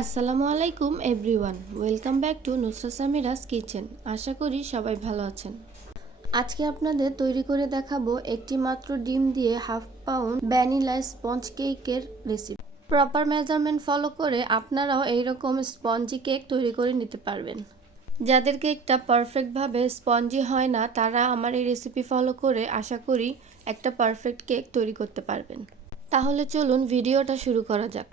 আসসালামু আলাইকুম, everyone. Welcome back to Nusra Samira's kitchen. আশা করি সবাই ভালো আছেন। আজকে আপনাদের তৈরি করে দেখাবো একটি মাত্র ডিম দিয়ে হাফ পাউন্ড ভ্যানিলা স্পঞ্জ কেকের রেসিপি প্রপার মেজারমেন্ট ফলো করে আপনারাও এইরকম স্পঞ্জি কেক তৈরি করে নিতে পারবেন। যাদের কেকটা পারফেক্টভাবে স্পঞ্জি হয় না, তারা আমার এই রেসিপি ফলো করে আশা করি একটা পারফেক্ট কেক তৈরি করতে পারবেন। তাহলে চলুন ভিডিওটা শুরু করা যাক।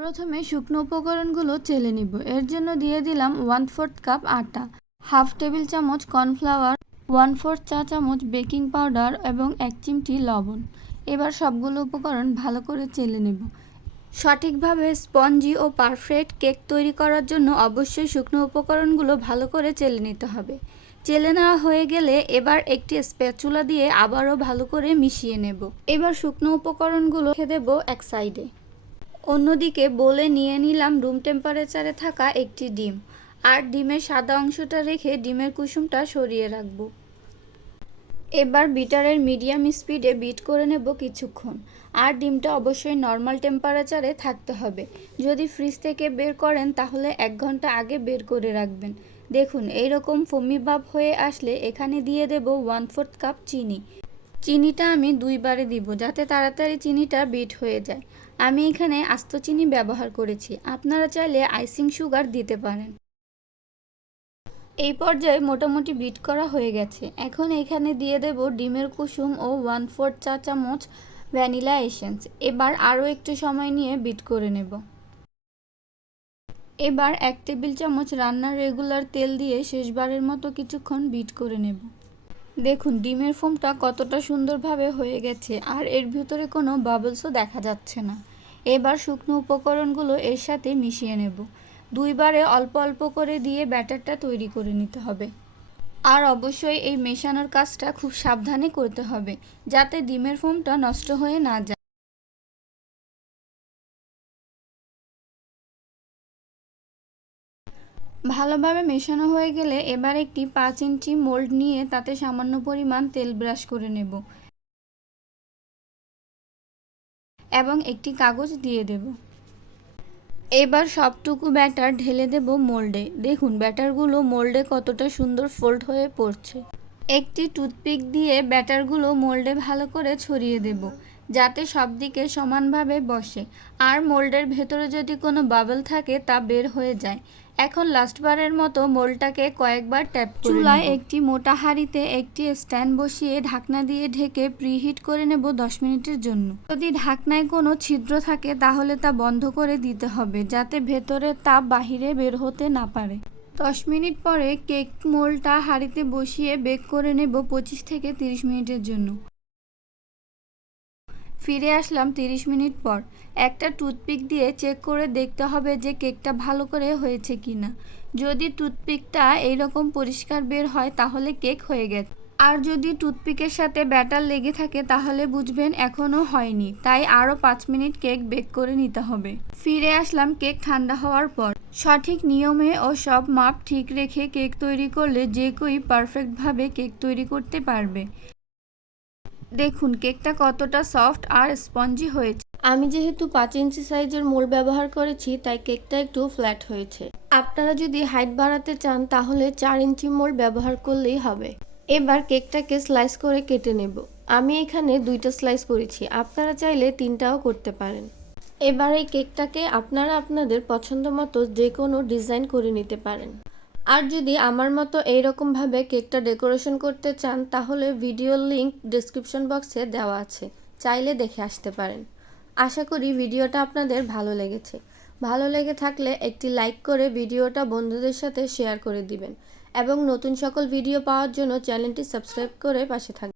প্রথমে শুকনো উপকরণগুলো চেলে নিব। এর জন্য দিয়ে দিলাম ওয়ান ফোর্থ কাপ আটা, হাফ টেবিল চামচ কর্নফ্লাওয়ার ওয়ান ফোর্থ চা চামচ বেকিং পাউডার এবং এক চিমটি লবণ। এবার সবগুলো উপকরণ ভালো করে চেলে নেব। সঠিকভাবে স্পঞ্জি ও পারফেক্ট কেক তৈরি করার জন্য অবশ্যই শুকনো উপকরণগুলো ভালো করে চেলে নিতে হবে। চেলে নেওয়া হয়ে গেলে এবার একটি স্প্যাচুলা দিয়ে আবারও ভালো করে মিশিয়ে নেব। এবার শুকনো উপকরণগুলো রেখে দেবো এক সাইডে। অন্যদিকে বলে নিয়ে নিলাম রুম টেম্পারেচারে থাকা একটি ডিম। আর ডিমের সাদা অংশটা রেখে ডিমের কুসুমটা সরিয়ে রাখব। এবার বিটারের মিডিয়াম স্পিডে বিট করে নেব কিছুক্ষণ। আর ডিমটা অবশ্যই নর্মাল টেম্পারেচারে থাকতে হবে। যদি ফ্রিজ থেকে বের করেন, তাহলে এক ঘণ্টা আগে বের করে রাখবেন। দেখুন, এইরকম ফমি ভাব হয়ে আসলে এখানে দিয়ে দেব ওয়ান ফোর্থ কাপ চিনি। চিনিটা আমি দুইবারে দিব, যাতে তাড়াতাড়ি চিনিটা বিট হয়ে যায়। আমি এখানে আস্ত চিনি ব্যবহার করেছি। আপনারা চাইলে আইসিং সুগার দিতে পারেন। এই পর্যায়ে মোটামুটি বিট করা হয়ে গেছে। এখন এখানে দিয়ে দেব ডিমের কুসুম ও ওয়ান ফোর্থ চা চামচ ভ্যানিলা এসেন্স। এবার আরও একটু সময় নিয়ে বিট করে নেব। এবার এক টেবিল চামচ রান্নার রেগুলার তেল দিয়ে শেষবারের মতো কিছুক্ষণ বিট করে নেব। দেখুন, ডিমের ফোমটা কতটা সুন্দরভাবে হয়ে গেছে, আর এর ভিতরে কোনো বাবলসও দেখা যাচ্ছে না। এবার শুকনো উপকরণগুলো এর সাথে মিশিয়ে নেব। দুইবারে অল্প অল্প করে দিয়ে ব্যাটারটা তৈরি করে নিতে হবে। আর অবশ্যই এই মেশানোর কাজটা খুব সাবধানে করতে হবে, যাতে ডিমের ফোমটা নষ্ট হয়ে না যায়। ভালোভাবে মেশানো হয়ে গেলে এবার একটি পাঁচ ইঞ্চি মোল্ড নিয়ে তাতে সামান্য পরিমাণ তেল ব্রাশ করে নেব। এবং একটি কাগজ দিয়ে দেব। এবার সবটুকু ব্যাটার ঢেলে দেব মোল্ডে। দেখুন, ব্যাটারগুলো মোল্ডে কতটা সুন্দর ফোল্ড হয়ে পড়ছে। একটি টুথপিক দিয়ে ব্যাটারগুলো মোল্ডে ভালো করে ছড়িয়ে দেব। যাতে সব দিকে সমানভাবে বসে। আর মোল্ডের ভেতরে যদি কোনো বাবল থাকে তা বের হয়ে যায়। এখন লাস্টবারের মতো মোলটাকে কয়েকবার ট্যাপ চুলায় একটি মোটা হাঁড়িতে একটি স্ট্যান্ড বসিয়ে ঢাকনা দিয়ে ঢেকে প্রিহিট করে নেব দশ মিনিটের জন্য। যদি ঢাকনায় কোনো ছিদ্র থাকে তাহলে তা বন্ধ করে দিতে হবে যাতে ভেতরের তাপ বাহিরে বের হতে না পারে। দশ মিনিট পরে কেক মোলটা হাঁড়িতে বসিয়ে বেক করে নেব পঁচিশ থেকে তিরিশ মিনিটের জন্য। ফিরে আসলাম তিরিশ মিনিট পর। একটা টুথপিক দিয়ে চেক করে দেখতে হবে যে কেকটা ভালো করে হয়েছে কি না যদি টুথপিকটা এইরকম পরিষ্কার বের হয়, তাহলে কেক হয়ে গেছে। আর যদি টুথপিকের সাথে ব্যাটার লেগে থাকে, তাহলে বুঝবেন এখনও হয়নি। তাই আরও পাঁচ মিনিট কেক বেক করে নিতে হবে। ফিরে আসলাম কেক ঠান্ডা হওয়ার পর। সঠিক নিয়মে ও সব মাপ ঠিক রেখে কেক তৈরি করলে যে কেউই পারফেক্টভাবে কেক তৈরি করতে পারবে। দেখুন, কেকটা কতটা সফট আর স্পঞ্জি হয়েছে। আমি যেহেতু পাঁচ ইঞ্চি সাইজের মোল ব্যবহার করেছি, তাই কেকটা একটু ফ্ল্যাট হয়েছে। আপনারা যদি হাইট বাড়াতে চান, তাহলে চার ইঞ্চি মোল ব্যবহার করলেই হবে। এবার কেকটাকে স্লাইস করে কেটে নেব। আমি এখানে দুইটা স্লাইস করেছি। আপনারা চাইলে তিনটাও করতে পারেন। এবার এই কেকটাকে আপনারা আপনাদের পছন্দ মতো যে কোনো ডিজাইন করে নিতে পারেন। আর যদি আমার মতো এইরকমভাবে কেকটা ডেকোরেশন করতে চান, তাহলে ভিডিওর লিঙ্ক ডিসক্রিপশন বক্সে দেওয়া আছে। চাইলে দেখে আসতে পারেন। আশা করি ভিডিওটা আপনাদের ভালো লেগেছে। ভালো লেগে থাকলে একটি লাইক করে ভিডিওটা বন্ধুদের সাথে শেয়ার করে দিবেন। এবং নতুন সকল ভিডিও পাওয়ার জন্য চ্যানেলটি সাবস্ক্রাইব করে পাশে থাকবেন।